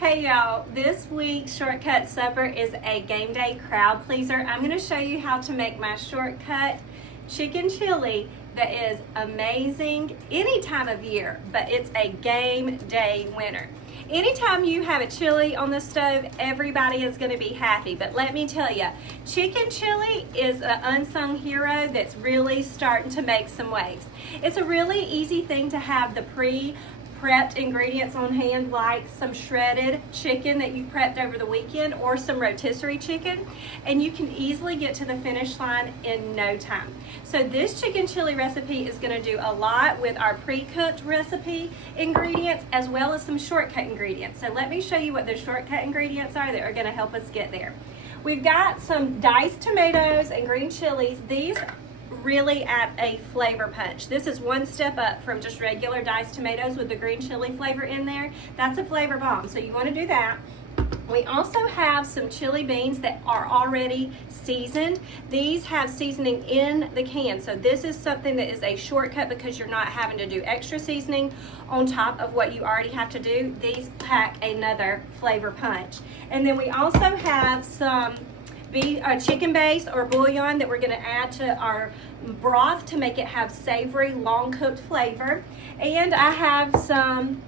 Hey y'all, this week's shortcut supper is a game day crowd pleaser. I'm going to show you how to make my shortcut chicken chili that is amazing any time of year, but it's a game day winner. Anytime you have a chili on the stove, everybody is going to be happy. But let me tell you, chicken chili is an unsung hero that's really starting to make some waves. It's a really easy thing to have the prepped ingredients on hand, like some shredded chicken that you prepped over the weekend or some rotisserie chicken, and you can easily get to the finish line in no time. So this chicken chili recipe is going to do a lot with our pre-cooked recipe ingredients as well as some shortcut ingredients. So let me show you what those shortcut ingredients are that are going to help us get there. We've got some diced tomatoes and green chilies. These really add a flavor punch. This is one step up from just regular diced tomatoes with the green chili flavor in there. That's a flavor bomb, so you want to do that. We also have some chili beans that are already seasoned. These have seasoning in the can, so this is something that is a shortcut because you're not having to do extra seasoning on top of what you already have to do. These pack another flavor punch. And then we also have some chicken base or bouillon that we're going to add to our broth to make it have savory, long cooked flavor. And I have some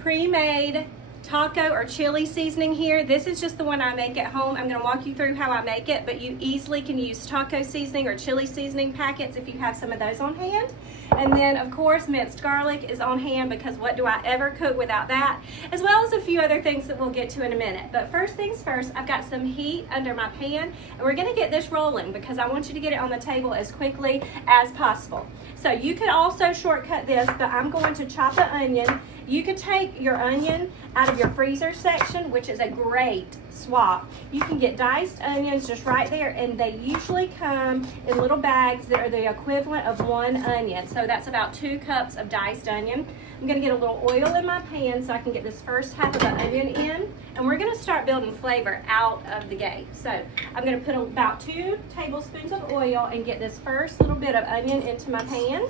pre-made taco or chili seasoning here. This is just the one I make at home. I'm going to walk you through how I make it, but you easily can use taco seasoning or chili seasoning packets if you have some of those on hand. And then of course minced garlic is on hand because what do I ever cook without that, as well as a few other things that we'll get to in a minute. But first things first, I've got some heat under my pan and we're going to get this rolling because I want you to get it on the table as quickly as possible. So you could also shortcut this, but I'm going to chop an onion. You could take your onion out of your freezer section, which is a great swap. You can get diced onions just right there, and they usually come in little bags that are the equivalent of one onion. So that's about 2 cups of diced onion. I'm going to get a little oil in my pan so I can get this first half of the onion in, and we're going to start building flavor out of the gate. So I'm going to put about 2 tablespoons of oil and get this first little bit of onion into my pan.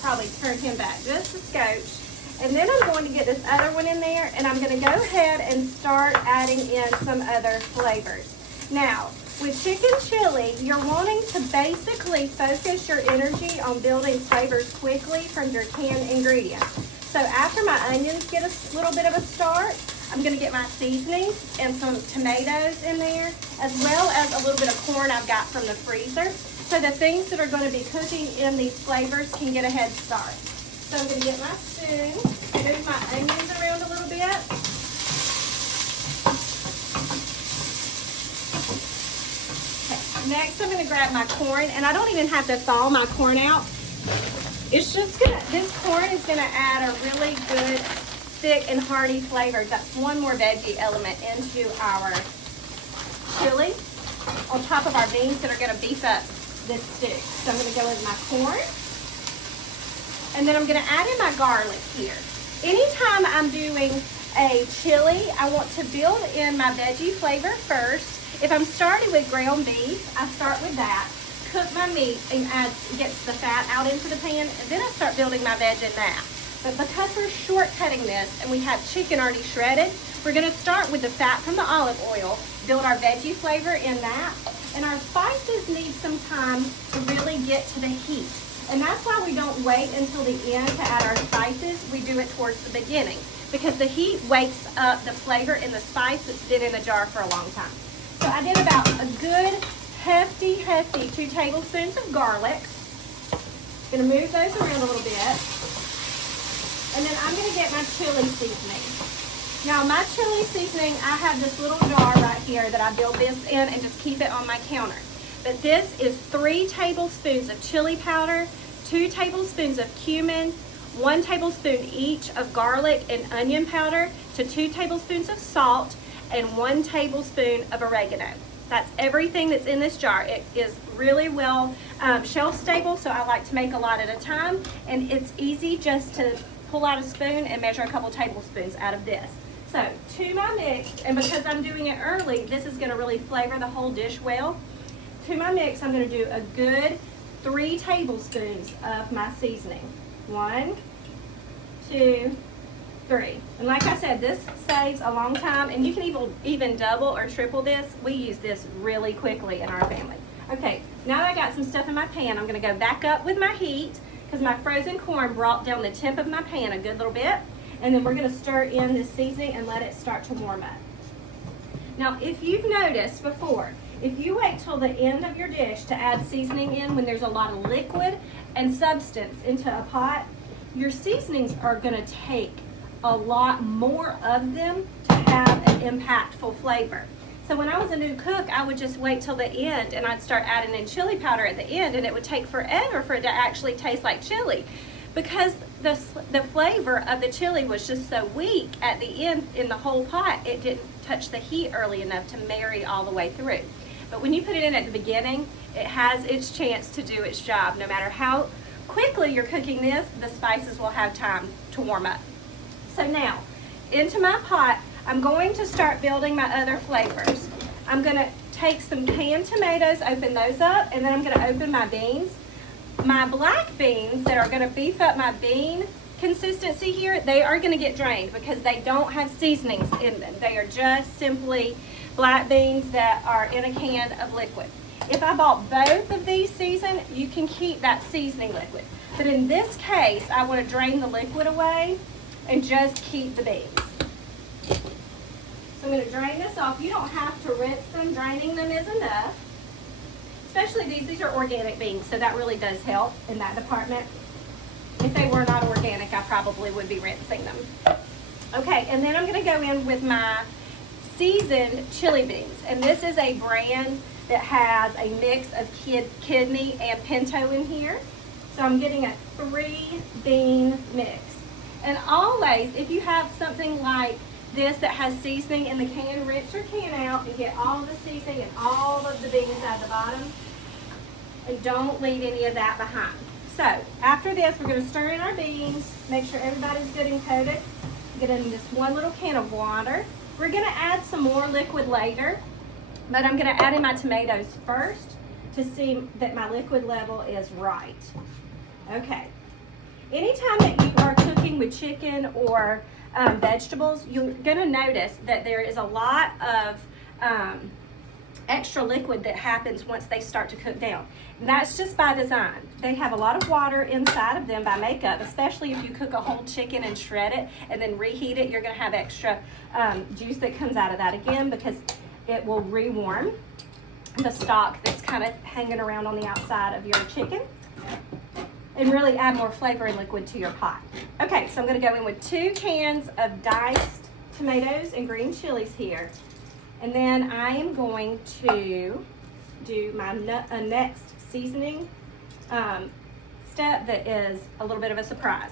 Probably turn him back just a scotch. And then I'm going to get this other one in there, and I'm going to go ahead and start adding in some other flavors. Now, with chicken chili, you're wanting to basically focus your energy on building flavors quickly from your canned ingredients. So after my onions get a little bit of a start, I'm going to get my seasonings and some tomatoes in there, as well as a little bit of corn I've got from the freezer. So the things that are going to be cooking in these flavors can get a head start. So I'm going to get my spoon, move my onions around a little bit. Okay. Next I'm going to grab my corn, and I don't even have to thaw my corn out. It's just this corn is going to add a really good, thick and hearty flavor. That's one more veggie element into our chili on top of our beans that are going to beef up this stew. So I'm going to go with my corn, and then I'm going to add in my garlic here. Anytime I'm doing a chili, I want to build in my veggie flavor first. If I'm starting with ground beef, I start with that, cook my meat and gets the fat out into the pan, and then I start building my veg in that. But because we're shortcutting this and we have chicken already shredded, we're going to start with the fat from the olive oil, build our veggie flavor in that. And our spices need some time to really get to the heat. And that's why we don't wait until the end to add our spices. We do it towards the beginning because the heat wakes up the flavor in the spice that's been in the jar for a long time. So I did about a good hefty 2 tablespoons of garlic. I'm going to move those around a little bit. And then I'm going to get my chili seasoning. Now my chili seasoning, I have this little jar right here that I build this in and just keep it on my counter. But this is 3 tablespoons of chili powder, 2 tablespoons of cumin, 1 tablespoon each of garlic and onion powder, to 2 tablespoons of salt, and 1 tablespoon of oregano. That's everything that's in this jar. It is really well shelf stable, so I like to make a lot at a time, and it's easy just to pull out a spoon and measure a couple tablespoons out of this. So to my mix, and because I'm doing it early, this is going to really flavor the whole dish well. To my mix, I'm going to do a good 3 tablespoons of my seasoning. 1, 2, 3. And like I said, this saves a long time, and you can even double or triple this. We use this really quickly in our family. Okay, now that I got some stuff in my pan, I'm gonna go back up with my heat because my frozen corn brought down the tip of my pan a good little bit. And then we're gonna stir in this seasoning and let it start to warm up. Now, if you've noticed before, if you wait till the end of your dish to add seasoning in when there's a lot of liquid and substance into a pot, your seasonings are gonna take a lot more of them to have an impactful flavor. So when I was a new cook, I would just wait till the end and I'd start adding in chili powder at the end, and it would take forever for it to actually taste like chili because the flavor of the chili was just so weak at the end in the whole pot, it didn't touch the heat early enough to marry all the way through. But when you put it in at the beginning, it has its chance to do its job. No matter how quickly you're cooking this, the spices will have time to warm up. So now, into my pot, I'm going to start building my other flavors. I'm gonna take some canned tomatoes, open those up, and then I'm gonna open my beans. My black beans that are gonna beef up my bean consistency here, they are gonna get drained because they don't have seasonings in them. They are just simply black beans that are in a can of liquid. If I bought both of these seasoned, you can keep that seasoning liquid. But in this case, I wanna drain the liquid away and just keep the beans. So I'm going to drain this off. You don't have to rinse them. Draining them is enough. Especially these are organic beans, so that really does help in that department. If they were not organic, I probably would be rinsing them. Okay, and then I'm going to go in with my seasoned chili beans. And this is a brand that has a mix of kidney and pinto in here. So I'm getting a 3-bean mix. And always, if you have something like this that has seasoning in the can, rinse your can out and get all the seasoning and all of the beans at the bottom. And don't leave any of that behind. So, after this, we're going to stir in our beans, make sure everybody's good and coated. Get in this one little can of water. We're going to add some more liquid later, but I'm going to add in my tomatoes first to see that my liquid level is right. Okay. Anytime that you are cooking with chicken or vegetables, you're going to notice that there is a lot of extra liquid that happens once they start to cook down. And that's just by design. They have a lot of water inside of them by makeup, especially if you cook a whole chicken and shred it and then reheat it. You're going to have extra juice that comes out of that again because it will rewarm the stock that's kind of hanging around on the outside of your chicken and really add more flavor and liquid to your pot. Okay, so I'm gonna go in with 2 cans of diced tomatoes and green chilies here. And then I am going to do my next seasoning step that is a little bit of a surprise.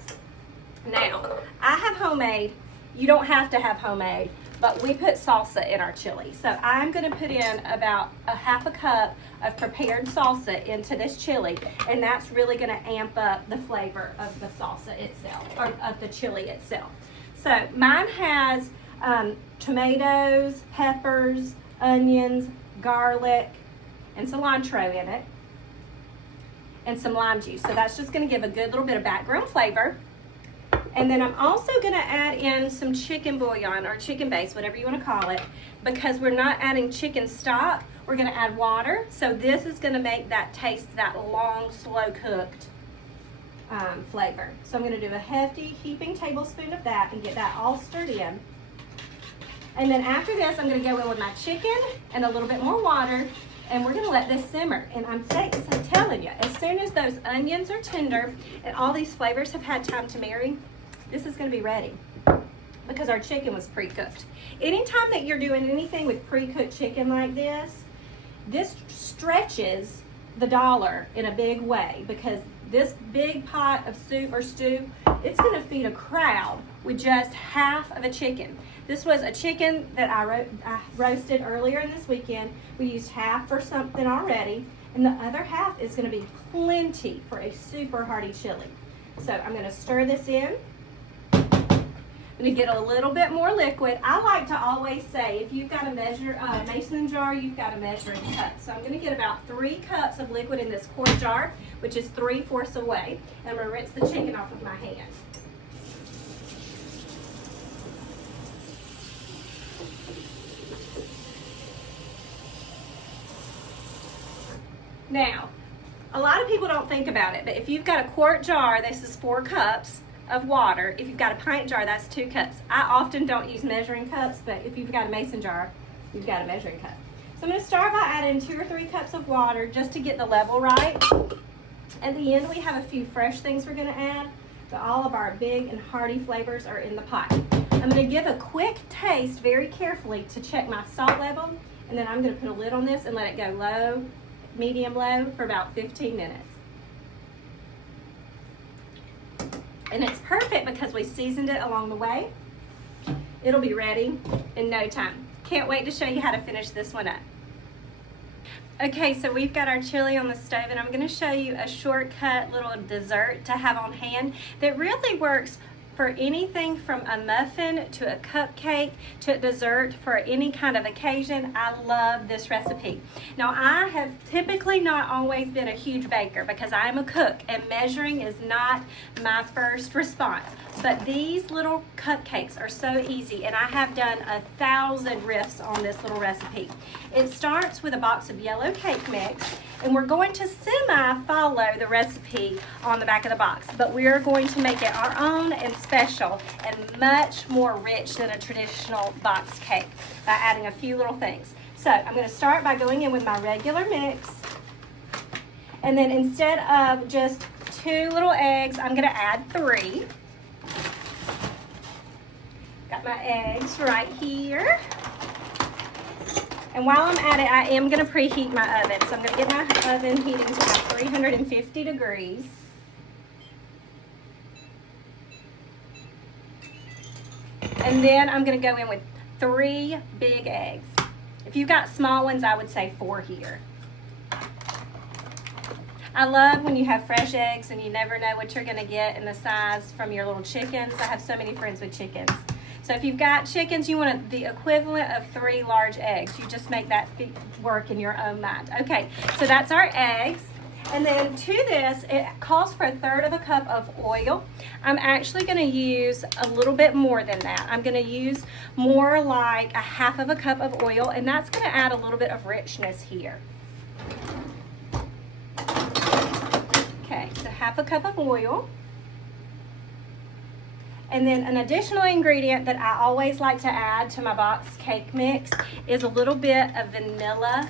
Now, I have homemade. You don't have to have homemade, but we put salsa in our chili. So I'm gonna put in about a 1/2 cup of prepared salsa into this chili, and that's really gonna amp up the flavor of the salsa itself, or of the chili itself. So mine has tomatoes, peppers, onions, garlic, and cilantro in it, and some lime juice. So that's just gonna give a good little bit of background flavor. And then I'm also gonna add in some chicken bouillon or chicken base, whatever you wanna call it, because we're not adding chicken stock, we're gonna add water. So this is gonna make that taste that long, slow cooked flavor. So I'm gonna do a hefty heaping tablespoon of that and get that all stirred in. And then after this, I'm gonna go in with my chicken and a little bit more water, and we're gonna let this simmer. And I'm telling you, as soon as those onions are tender and all these flavors have had time to marry, this is gonna be ready because our chicken was pre-cooked. Anytime that you're doing anything with pre-cooked chicken like this stretches the dollar in a big way because this big pot of soup or stew, it's gonna feed a crowd with just half of a chicken. This was a chicken that I roasted earlier in this weekend. We used half for something already, and the other half is gonna be plenty for a super hearty chili. So I'm gonna stir this in. I'm gonna get a little bit more liquid. I like to always say, if you've got a mason jar, you've got a measuring cup. So I'm gonna get about 3 cups of liquid in this quart jar, which is 3/4 away. And I'm gonna rinse the chicken off with my hand. Now, a lot of people don't think about it, but if you've got a quart jar, this is 4 cups of water. If you've got a pint jar, that's 2 cups. I often don't use measuring cups, but if you've got a mason jar, you've got a measuring cup. So I'm going to start by adding 2 or 3 cups of water just to get the level right. At the end, we have a few fresh things we're going to add, but all of our big and hearty flavors are in the pot. I'm going to give a quick taste very carefully to check my salt level, and then I'm going to put a lid on this and let it go low, medium low for about 15 minutes. And it's perfect because we seasoned it along the way. It'll be ready in no time. Can't wait to show you how to finish this one up. Okay, so we've got our chili on the stove, and I'm going to show you a shortcut little dessert to have on hand that really works for anything from a muffin to a cupcake to a dessert for any kind of occasion. I love this recipe. Now, I have typically not always been a huge baker because I am a cook and measuring is not my first response. But these little cupcakes are so easy, and I have done 1,000 riffs on this little recipe. It starts with a box of yellow cake mix, and we're going to semi-follow the recipe on the back of the box, but we're going to make it our own and special and much more rich than a traditional box cake by adding a few little things. So I'm going to start by going in with my regular mix, and then instead of just 2 little eggs, I'm going to add 3. Got my eggs right here. And while I'm at it, I am going to preheat my oven. So I'm going to get my oven heating to about 350 degrees. And then I'm going to go in with 3 big eggs. If you've got small ones, I would say 4 here. I love when you have fresh eggs and you never know what you're going to get in the size from your little chickens. I have so many friends with chickens. So if you've got chickens, you want the equivalent of 3 large eggs. You just make that work in your own mind. Okay, so that's our eggs. And then to this, it calls for 1/3 of a cup of oil. I'm actually going to use a little bit more than that. I'm going to use more like 1/2 of a cup of oil, and that's going to add a little bit of richness here. Okay, so 1/2 a cup of oil. And then an additional ingredient that I always like to add to my box cake mix is a little bit of vanilla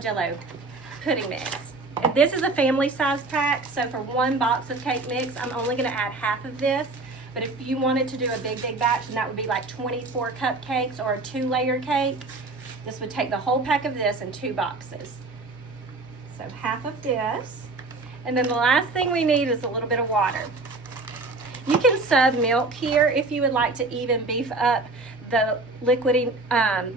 Jello pudding mix. This is a family size pack, so for 1 box of cake mix, I'm only going to add 1/2 of this. But if you wanted to do a big batch, and that would be like 24 cupcakes or a 2-layer cake, this would take the whole pack of this in 2 boxes. So 1/2 of this. And then the last thing we need is a little bit of water. You can sub milk here if you would like to even beef up the liquidy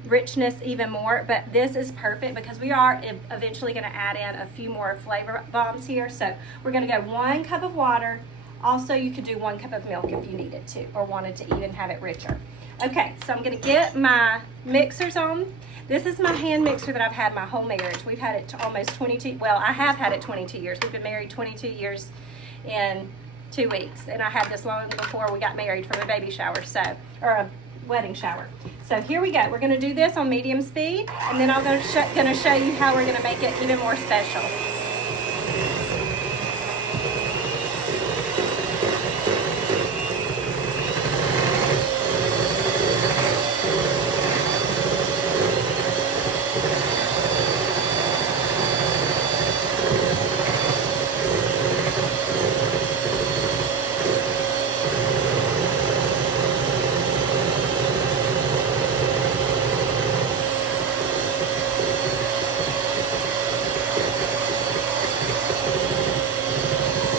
richness even more, but this is perfect because we are eventually going to add in a few more flavor bombs here. So we're going to go 1 cup of water. Also, you could do 1 cup of milk if you needed to or wanted to even have it richer. Okay, so I'm going to get my mixers on. This is my hand mixer that I've had my whole marriage. We've had it almost 22, well, I have had it 22 years. We've been married 22 years in 2 weeks, and I had this long before we got married from a baby shower, or a wedding shower. So here we go. We're going to do this on medium speed, and then I'm going to show you how we're going to make it even more special.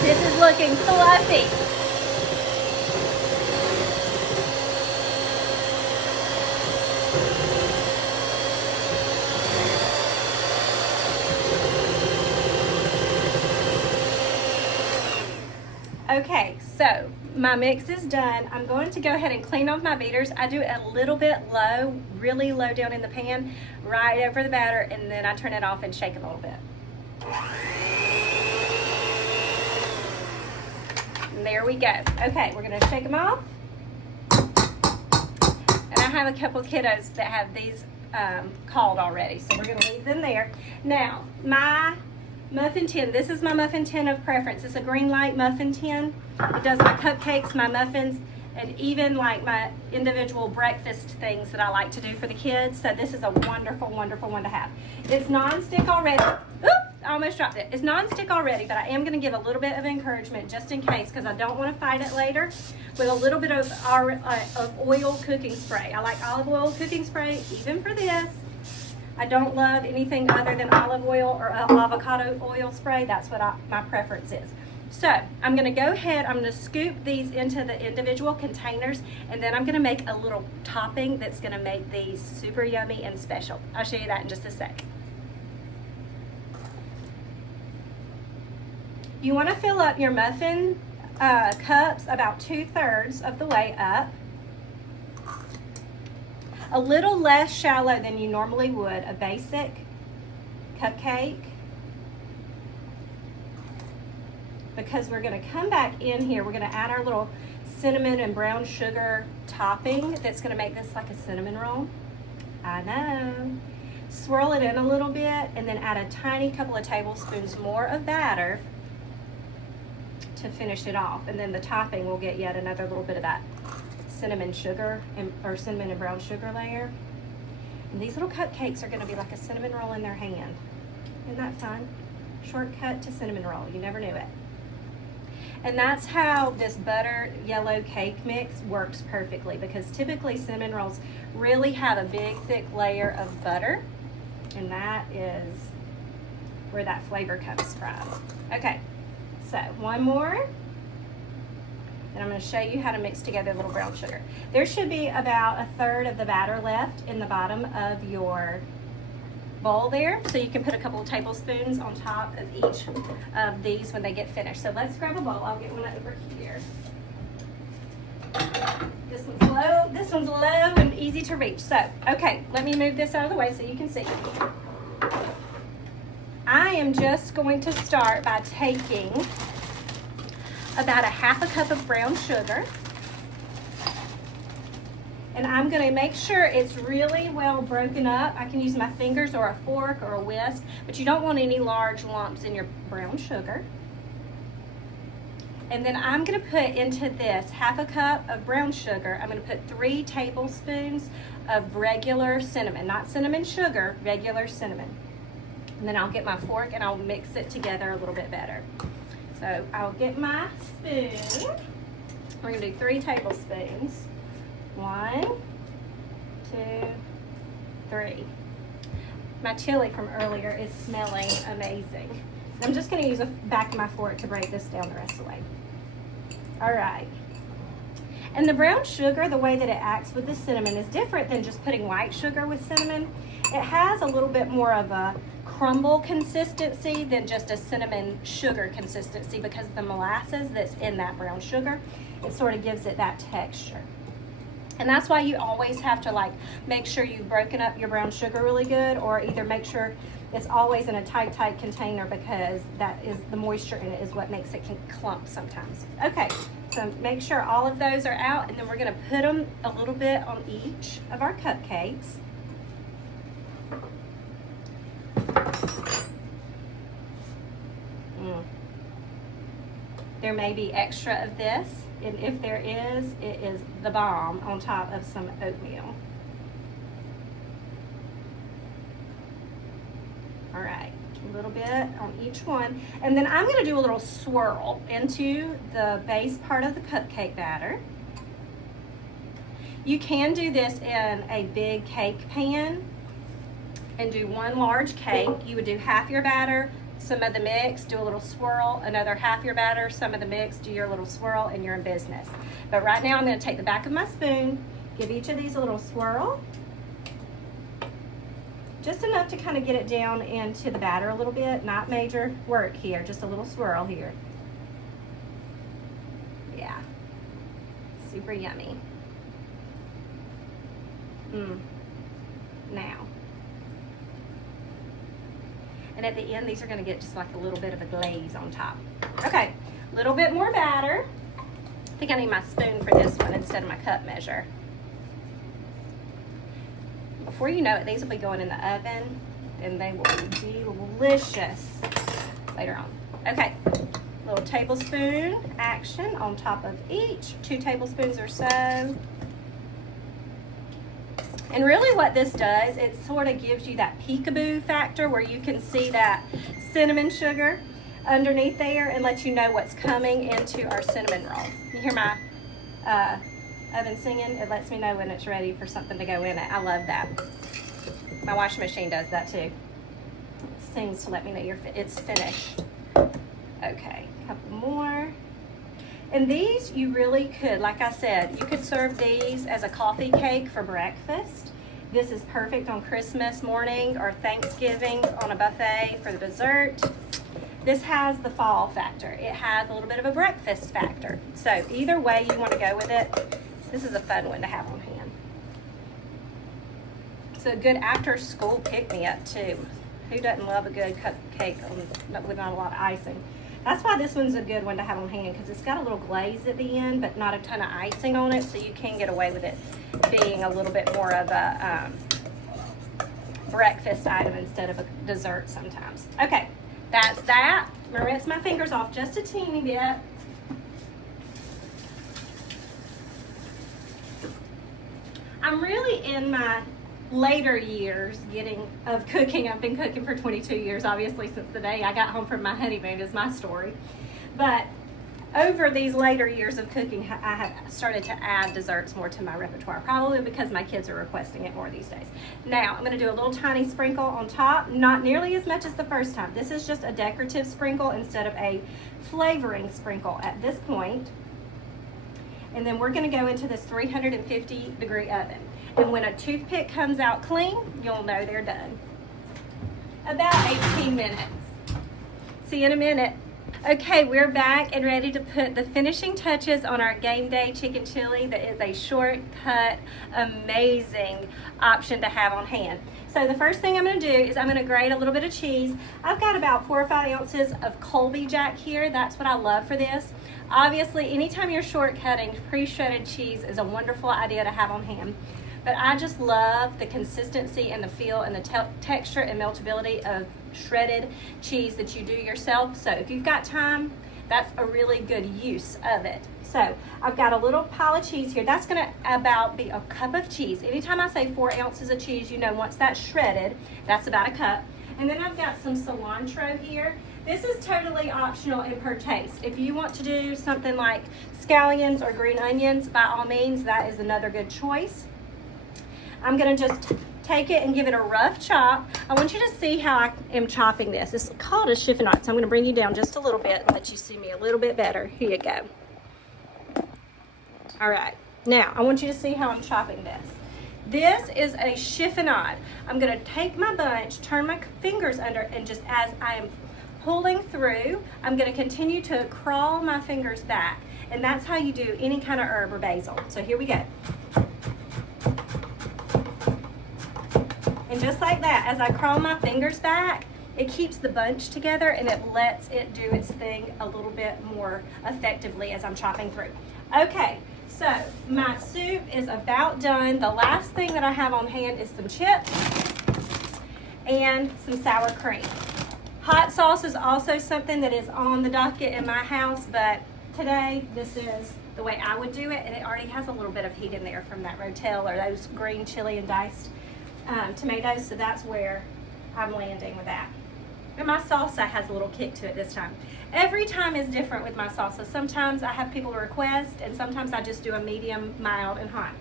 This is looking fluffy. Okay, so my mix is done. I'm going to go ahead and clean off my beaters. I do a little bit low, really low down in the pan, right over the batter, and then I turn it off and shake a little bit. And there we go. Okay, we're gonna shake them off. And I have a couple kiddos that have these called already, so we're gonna leave them there. Now, my muffin tin, this is my muffin tin of preference. It's a green light muffin tin. It does my cupcakes, my muffins, and even like my individual breakfast things that I like to do for the kids. So this is a wonderful, wonderful one to have. It's non-stick already. Oop, I almost dropped it. It's non-stick already, but I am gonna give a little bit of encouragement just in case, because I don't wanna fight it later, with a little bit of oil cooking spray. I like olive oil cooking spray, even for this. I don't love anything other than olive oil or avocado oil spray. That's what my preference is. So I'm gonna go ahead, I'm gonna scoop these into the individual containers, and then I'm gonna make a little topping that's gonna make these super yummy and special. I'll show you that in just a sec. You wanna fill up your muffin cups about 2/3 of the way up. A little less shallow than you normally would a basic cupcake, because we're gonna come back in here, we're gonna add our little cinnamon and brown sugar topping that's gonna make this like a cinnamon roll. I know. Swirl it in a little bit and then add a tiny couple of tablespoons more of batter to finish it off. And then the topping will get yet another little bit of that cinnamon sugar or cinnamon and brown sugar layer. And these little cupcakes are gonna be like a cinnamon roll in their hand. Isn't that fun? Shortcut to cinnamon roll, you never knew it. And that's how this butter yellow cake mix works perfectly, because typically cinnamon rolls really have a big thick layer of butter, and that is where that flavor comes from. Okay, so one more. And I'm going to show you how to mix together a little brown sugar. There should be about 1/3 of the batter left in the bottom of your bowl there. So you can put a couple of tablespoons on top of each of these when they get finished. So let's grab a bowl. I'll get one over here. This one's low and easy to reach. So, okay, let me move this out of the way so you can see. I am just going to start by taking about 1/2 cup of brown sugar, and I'm going to make sure it's really well broken up. I can use my fingers or a fork or a whisk, but you don't want any large lumps in your brown sugar. And then I'm going to put into this 1/2 cup of brown sugar. I'm going to put 3 tablespoons of regular cinnamon, not cinnamon sugar, regular cinnamon. And then I'll get my fork and I'll mix it together a little bit better. So I'll get my spoon. We're gonna do 3 tablespoons. 1, 2, 3. My chili from earlier is smelling amazing. I'm just gonna use the back of my fork to break this down the rest of the way. All right. And the brown sugar, the way that it acts with the cinnamon is different than just putting white sugar with cinnamon. It has a little bit more of a crumble consistency than just a cinnamon sugar consistency, because the molasses that's in that brown sugar, it sort of gives it that texture. And that's why you always have to like make sure you've broken up your brown sugar really good, or either make sure it's always in a tight container, because that is the moisture in it is what makes it clump sometimes. Okay, so make sure all of those are out, and then we're gonna put them a little bit on each of our cupcakes. There may be extra of this, and if there is, it is the bomb on top of some oatmeal. All right, a little bit on each one. And then I'm gonna do a little swirl into the base part of the cupcake batter. You can do this in a big cake pan and do 1 large cake. You would do half your batter, some of the mix, do a little swirl, another half your batter, some of the mix, do your little swirl, and you're in business. But right now I'm gonna take the back of my spoon, give each of these a little swirl, just enough to kind of get it down into the batter a little bit, not major work here, just a little swirl here. Yeah, super yummy. Now. And at the end, these are gonna get just like a little bit of a glaze on top. Okay, a little bit more batter. I think I need my spoon for this one instead of my cup measure. before you know it, these will be going in the oven, and they will be delicious later on. Okay, little tablespoon action on top of each, 2 tablespoons or so. And really what this does, it sort of gives you that peekaboo factor where you can see that cinnamon sugar underneath there and let you know what's coming into our cinnamon roll. You hear my oven singing? It lets me know when it's ready for something to go in it. I love that. My washing machine does that too. It sings to let me know it's finished. Okay, a couple more. And these you really could, like I said, you could serve these as a coffee cake for breakfast. This is perfect on Christmas morning or Thanksgiving on a buffet for the dessert. This has the fall factor. It has a little bit of a breakfast factor. So either way you want to go with it, this is a fun one to have on hand. It's a good after school pick-me-up too. Who doesn't love a good cupcake with not a lot of icing? That's why this one's a good one to have on hand, because it's got a little glaze at the end, but not a ton of icing on it, so you can get away with it being a little bit more of a breakfast item instead of a dessert sometimes. Okay, that's that. I'm gonna rinse my fingers off just a teeny bit. I'm really in my later years of cooking. I've been cooking for 22 years, obviously, since the day I got home from my honeymoon is my story. But over these later years of cooking, I have started to add desserts more to my repertoire, probably because my kids are requesting it more these days. Now, I'm gonna do a little tiny sprinkle on top, not nearly as much as the first time. This is just a decorative sprinkle instead of a flavoring sprinkle at this point. And then we're gonna go into this 350-degree oven. And when a toothpick comes out clean, you'll know they're done. About 18 minutes. See you in a minute. Okay, we're back and ready to put the finishing touches on our game day chicken chili. That is a shortcut, amazing option to have on hand. So the first thing I'm gonna do is I'm gonna grate a little bit of cheese. I've got about 4 or 5 ounces of Colby Jack here. That's what I love for this. Obviously, anytime you're shortcutting, pre-shredded cheese is a wonderful idea to have on hand. But I just love the consistency and the feel and the texture and meltability of shredded cheese that you do yourself. So if you've got time, that's a really good use of it. So I've got a little pile of cheese here. That's gonna about be a cup of cheese. Anytime I say 4 ounces of cheese, you know once that's shredded, that's about a cup. And then I've got some cilantro here. This is totally optional and per taste. If you want to do something like scallions or green onions, by all means, that is another good choice. I'm gonna just take it and give it a rough chop. I want you to see how I am chopping this. It's called a chiffonade, so I'm gonna bring you down just a little bit and let you see me a little bit better. Here you go. All right, now I want you to see how I'm chopping this. This is a chiffonade. I'm gonna take my bunch, turn my fingers under, and just as I am pulling through, I'm gonna continue to crawl my fingers back. And that's how you do any kind of herb or basil. So here we go. And just like that, as I crawl my fingers back, it keeps the bunch together and it lets it do its thing a little bit more effectively as I'm chopping through. Okay, so my soup is about done. The last thing that I have on hand is some chips and some sour cream. Hot sauce is also something that is on the docket in my house, but today this is the way I would do it, and it already has a little bit of heat in there from that Rotel or those green chili and diced tomatoes, so that's where I'm landing with that. And my salsa has a little kick to it this time. Every time is different with my salsa. Sometimes I have people request, and sometimes I just do a medium, mild, and hot.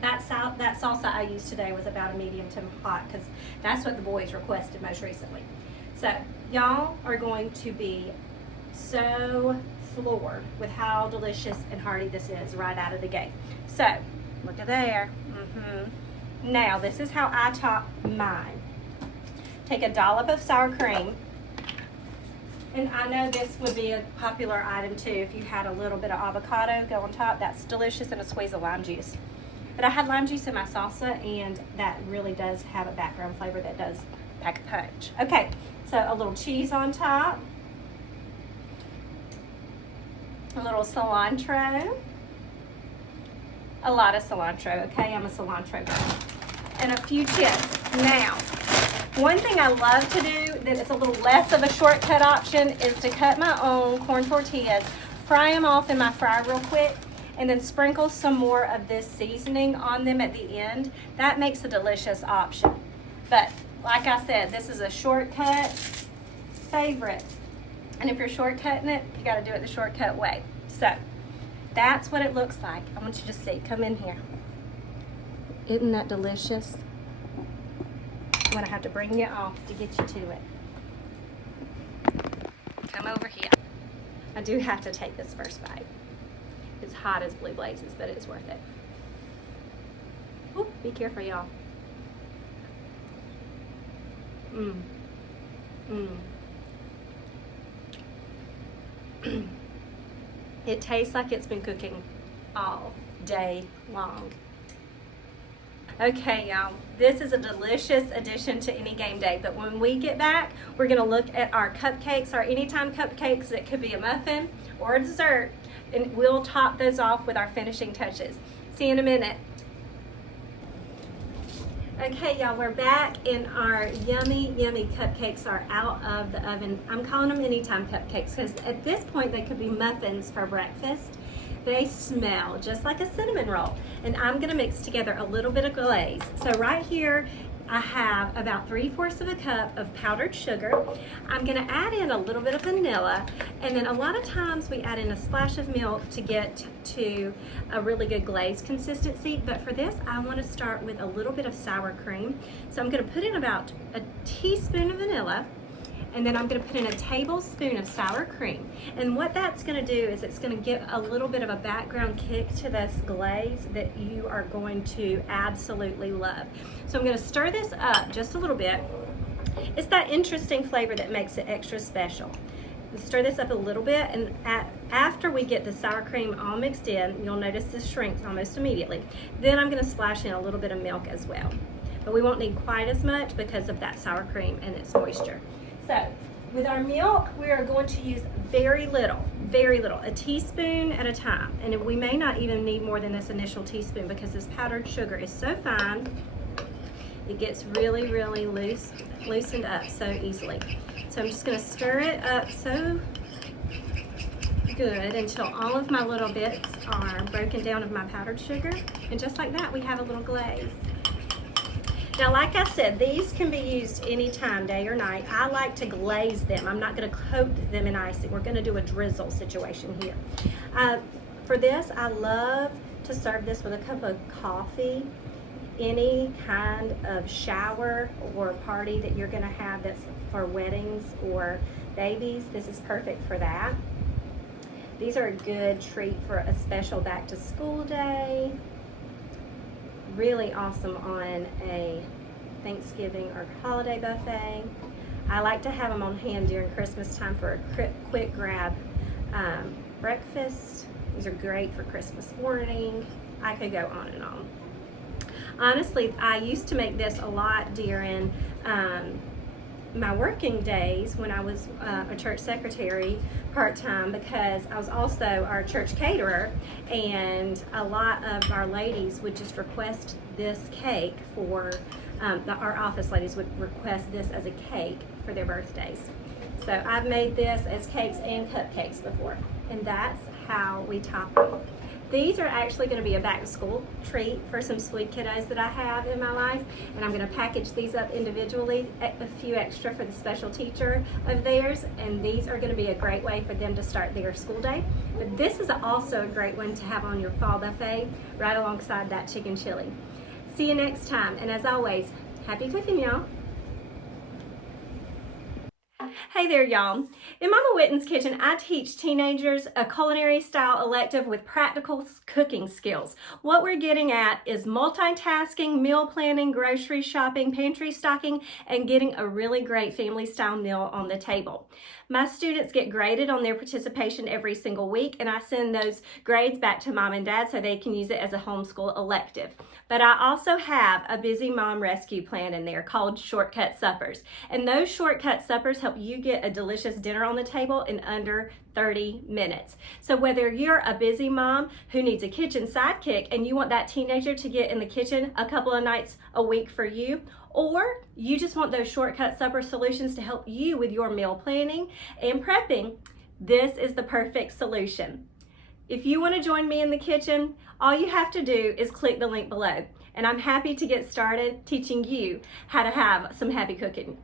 That salsa I used today was about a medium to hot because that's what the boys requested most recently. So y'all are going to be so floored with how delicious and hearty this is right out of the gate. So look at there. Now this is how I top mine. Take a dollop of sour cream, and I know this would be a popular item too if you had a little bit of avocado go on top. That's delicious, and a squeeze of lime juice. But I had lime juice in my salsa, and that really does have a background flavor that does pack a punch. Okay, so a little cheese on top, a little cilantro, a lot of cilantro, okay? I'm a cilantro girl. and a few chips. Now, one thing I love to do that is a little less of a shortcut option is to cut my own corn tortillas, fry them off in my fryer real quick, and then sprinkle some more of this seasoning on them at the end. That makes a delicious option. But like I said, this is a shortcut favorite. And if you're shortcutting it, you gotta do it the shortcut way. So that's what it looks like. I want you to see, come in here. Isn't that delicious? I'm gonna have to bring you off to get you to it. Come over here. I do have to take this first bite. It's hot as blue blazes, but it's worth it. Ooh, be careful, y'all. It tastes like it's been cooking all day long. Okay, y'all, this is a delicious addition to any game day, but when we get back, we're gonna look at our cupcakes, our anytime cupcakes. That could be a muffin or a dessert, and we'll top those off with our finishing touches. See you in a minute. Okay, y'all, we're back, and our yummy, yummy cupcakes are out of the oven. I'm calling them anytime cupcakes because at this point they could be muffins for breakfast. They smell just like a cinnamon roll, and I'm gonna mix together a little bit of glaze. So right here, I have about 3/4 of a cup of powdered sugar. I'm gonna add in a little bit of vanilla, and then a lot of times we add in a splash of milk to get to a really good glaze consistency. But for this, I wanna start with a little bit of sour cream. So I'm gonna put in about a teaspoon of vanilla, and then I'm gonna put in a tablespoon of sour cream. And what that's gonna do is it's gonna give a little bit of a background kick to this glaze that you are going to absolutely love. So I'm gonna stir this up just a little bit. It's that interesting flavor that makes it extra special. Stir this up a little bit, and after we get the sour cream all mixed in, you'll notice this shrinks almost immediately. Then I'm gonna splash in a little bit of milk as well. But we won't need quite as much because of that sour cream and its moisture. So with our milk, we are going to use very little, a teaspoon at a time. And we may not even need more than this initial teaspoon because this powdered sugar is so fine, it gets really, really loosened up so easily. So I'm just gonna stir it up so good until all of my little bits are broken down of my powdered sugar. And just like that, we have a little glaze. Now, like I said, these can be used anytime, day or night. I like to glaze them. I'm not gonna coat them in icing. We're gonna do a drizzle situation here. For this, I love to serve this with a cup of coffee. Any kind of shower or party that you're gonna have that's for weddings or babies, this is perfect for that. These are a good treat for a special back to school day. Really awesome on a Thanksgiving or holiday buffet. I like to have them on hand during Christmas time for a quick grab breakfast. These are great for Christmas morning. I could go on and on. Honestly, I used to make this a lot during my working days when I was a church secretary part-time, because I was also our church caterer, and a lot of our ladies would just request this cake for our office ladies would request this as a cake for their birthdays. So I've made this as cakes and cupcakes before, and that's how we top them. These are actually going to be a back to school treat for some sweet kiddos that I have in my life, and I'm going to package these up individually, a few extra for the special teacher of theirs, and these are going to be a great way for them to start their school day. But this is also a great one to have on your fall buffet right alongside that chicken chili. See you next time, and as always, happy cooking, y'all. Hey there, y'all. In Mama Whitten's kitchen, I teach teenagers a culinary style elective with practical cooking skills. What we're getting at is multitasking, meal planning, grocery shopping, pantry stocking, and getting a really great family style meal on the table. My students get graded on their participation every single week, and I send those grades back to mom and dad so they can use it as a homeschool elective. But I also have a busy mom rescue plan in there called Shortcut Suppers. And those shortcut suppers help you get a delicious dinner on the table in under 30 minutes. So whether you're a busy mom who needs a kitchen sidekick and you want that teenager to get in the kitchen a couple of nights a week for you, or you just want those shortcut supper solutions to help you with your meal planning and prepping, this is the perfect solution. If you want to join me in the kitchen, all you have to do is click the link below, and I'm happy to get started teaching you how to have some happy cooking.